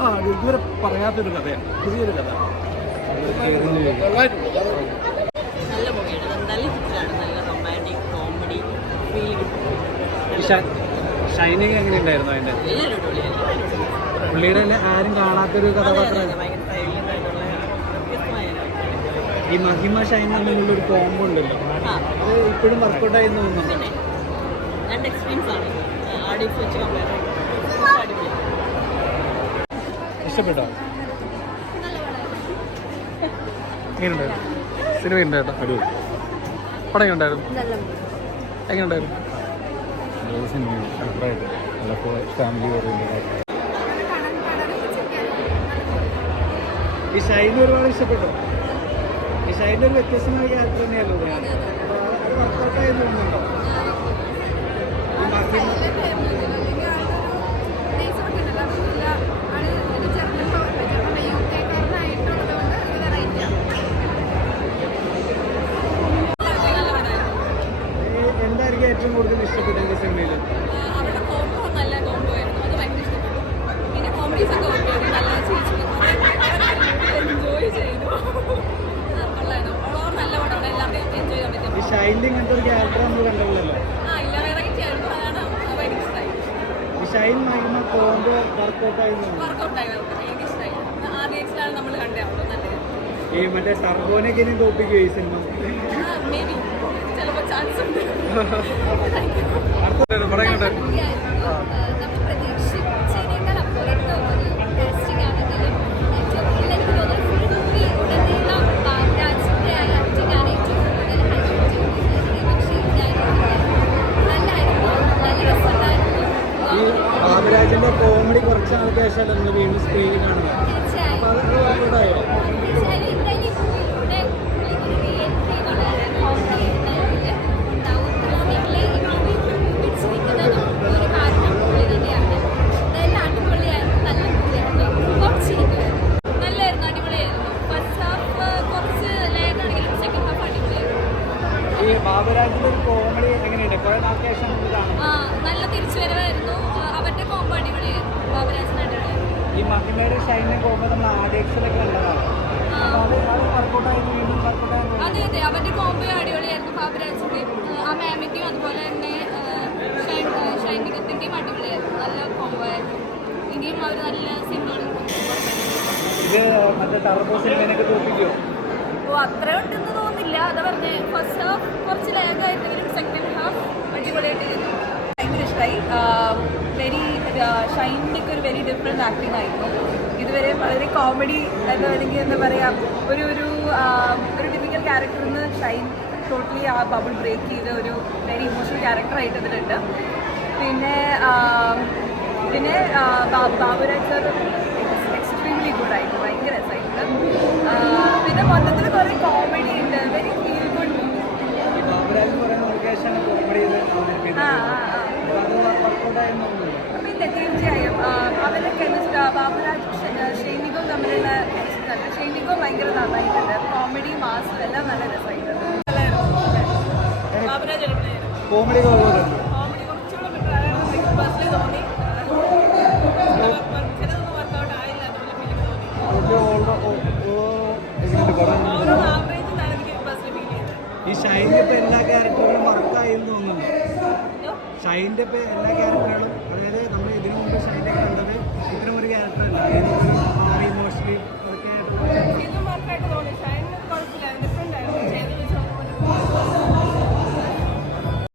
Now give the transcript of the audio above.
ആ ഇതുവരെ പറയാത്തൊരു കഥയാണ് പുതിയൊരു കഥ. നല്ല മൂവിയാണ്. നല്ല ചിത്രമാണ്. നല്ല റൊമാന്റിക് കോമഡി ഫീൽ ഷൈനിങ് എങ്ങനെയുണ്ടായിരുന്നു അതിന്റെ എല്ലാവരും അടിപൊളിയാണ് പുള്ളിയുടെ തന്നെ ആരും കാണാത്തൊരു കഥാപാത്രം ഈ മഹിമ ഷൈൻ തമ്മിലുള്ള ഒരു കോംബോ ഉണ്ടല്ലോ. അത് ഇപ്പോഴും വർക്കൗട്ട് ആയി തോന്നുന്നു. രണ്ട് എക്സ്പീരിയൻസ് ആണ്. ആഡിയൻസ് വെച്ച് കമ്പയർ ഇഷ്ടപ്പെട്ടോ? എങ്ങനെയുണ്ടായിരുന്നു സിനിമ ഉണ്ടായിട്ടോ അടിപൊളി. പടം ഉണ്ടായിരുന്നു എങ്ങനെയുണ്ടായിരുന്നു? നല്ല സിനിമയാണ്. സൂപ്പറായിട്ട് നല്ല ഫാമിലി ഓറിയന്റഡ് ഈ ഷൈന് ഒരുപാട് ഇഷ്ടപ്പെട്ടു. ഈ ഷൈന്റെ ഒരു വ്യത്യസ്തമായ ക്യാരക്ടർ. അപ്പൊ അത് വർക്കൗട്ടായി തോന്നുന്നുണ്ടോ? ഈ സിനിമയിൽ അവരുടെ കോംബോ നല്ല കോംബോ ആയിരുന്നു. അത് ഭയങ്കര ഇഷ്ടപ്പെട്ടു. പിന്നെ കോമഡീസ് ഒക്കെ ഓക്കെ നല്ല ചിരിച്ചു എൻജോയ് ചെയ്തു. നല്ല പടമാണ്. എല്ലാവരും എൻജോയ് ചെയ്യാൻ പറ്റും. ഇങ്ങനത്തെ ഒരു ക്യാരക്ടർ നമ്മൾ കണ്ടില്ലല്ലോ. ആ ഇല്ല വെറൈറ്റി ആയിരുന്നു. അതാണ് ഭയങ്കര ഇഷ്ടമായി ഷൈൻ മഹിമ കോംബോ വർക്കൗട്ട് തോന്നുന്നു വർക്കൗട്ട് ആയി എനിക്ക് ഇഷ്ടമായി ആദ്യമായിട്ടാണ് നമ്മൾ കണ്ടത് അവിടെ നല്ലത് ഈ മറ്റേ ടർബോനൊക്കെ ഇനി തോപ്പിക്കും ഈ സിനിമ ചിലപ്പോൾ ചാൻസ് ഉണ്ട്. ഈ ബാബുരാജിന്റെ കോമഡി കുറച്ച് നാൾക്ക് വീണ്ടും സ്ക്രീനിൽ തീർച്ചയായും അപ്പൊ അത് നല്ല തിരിച്ചുവരവായിരുന്നു. ആ, അവരുടെ കോമ്പോ അടിപൊളിയായിരുന്നു ബാബുരാജൻ അടിപൊളിയായിരുന്നു ഈ മഹിമയുടെ ഷൈനിന്റെ കോമഡി നമ്മൾ ആദ്യക്ഷലൊക്കെ കണ്ടതാണ്. അപ്പൊ അത് അത് അവന്റെ കോമ്പോ അടിപൊളിയായിരുന്നു ബാബുരാജിന്റെയും. ആ മാമിന്റെയും അതുപോലെ തന്നെ ഷൈൻ ഷൈനികത്തിന്റെയും അടിപൊളിയായിരുന്നു. നല്ല കോമ്പോ ആയിരുന്നു. ഇനിയും അവർ നല്ല സിനിമകൾ ഇത് മറ്റേ ടർബോ തോപ്പിക്കുമോ ഓ അത്ര ഉണ്ടെന്ന് തോന്നില്ല അത് പറഞ്ഞ് ഹാഫ് കുറച്ച് ലാഗായിട്ടെങ്കിലും സെക്കൻഡ് ഹാഫ് അടിപൊളിയായിട്ട് ചെയ്തു. ഭയങ്കര ഇഷ്ടമായി വെരി ഷൈനിക്ക് ഒരു വെരി ഡിഫറെന്റ് ആക്ടിംഗ് ആയിരുന്നു. ഇതുവരെ വളരെ കോമഡി എന്ന് അല്ലെങ്കിൽ എന്താ പറയുക ഒരു ഒരു ഒരു ടിപ്പിക്കൽ ക്യാരക്ടറിൽ നിന്ന് ഷൈൻ ടോട്ടലി ആ ബബിൾ ബ്രേക്ക് ചെയ്ത ഒരു വെരി ഇമോഷണൽ ക്യാരക്ടറായിട്ട് ഇതിലുണ്ട്. പിന്നെ പിന്നെ ബാബുരാജ് സാർ എക്സ്ട്രീംലി ഗുഡ് ആയിരുന്നു. ഭയങ്കര രസമായിട്ട് ആ, പിന്നെ മൊത്തത്തിൽ കുറേ കോമഡി ഉണ്ട്. വെരി ഫീൽ ഗുഡ് മൂവി ഈ ബാബുരാജ് കുറെ നാൾക്ക് ശേഷമാണ് കോമഡി ചെയ്ത് ആ അവതരിപ്പിക്കുന്നത് ആ ആ അപ്പൊ അത് വർക്കൗട്ടായി തോന്നുന്നു പിന്നെ തീർച്ചയായും. ആ, അവരുടെ കെമിസ്ട്രി ബാബുരാജ് ഷൈനികവും തമ്മിലുള്ള കെമിസ്ട്രി ഷൈനികവും ഭയങ്കര നന്നായിട്ടുണ്ട്. കോമഡി മാസും എല്ലാം നല്ല രസമായിട്ടുണ്ട്. കോമഡി കോമഡി കുറച്ചുകൂടെ ബിഗ് തോന്നി. ഈ ഷൈനി ഇപ്പൊ എല്ലാ ക്യാരക്ടറുകളും ഷൈന്റെ എല്ലാ ക്യാരക്ടറുകളും അതായത് നമ്മൾ ഇതിനു മുമ്പ് ഷൈന്റെ കണ്ടത് ഇത്തരം ഒരു ക്യാരക്ടർ അല്ല.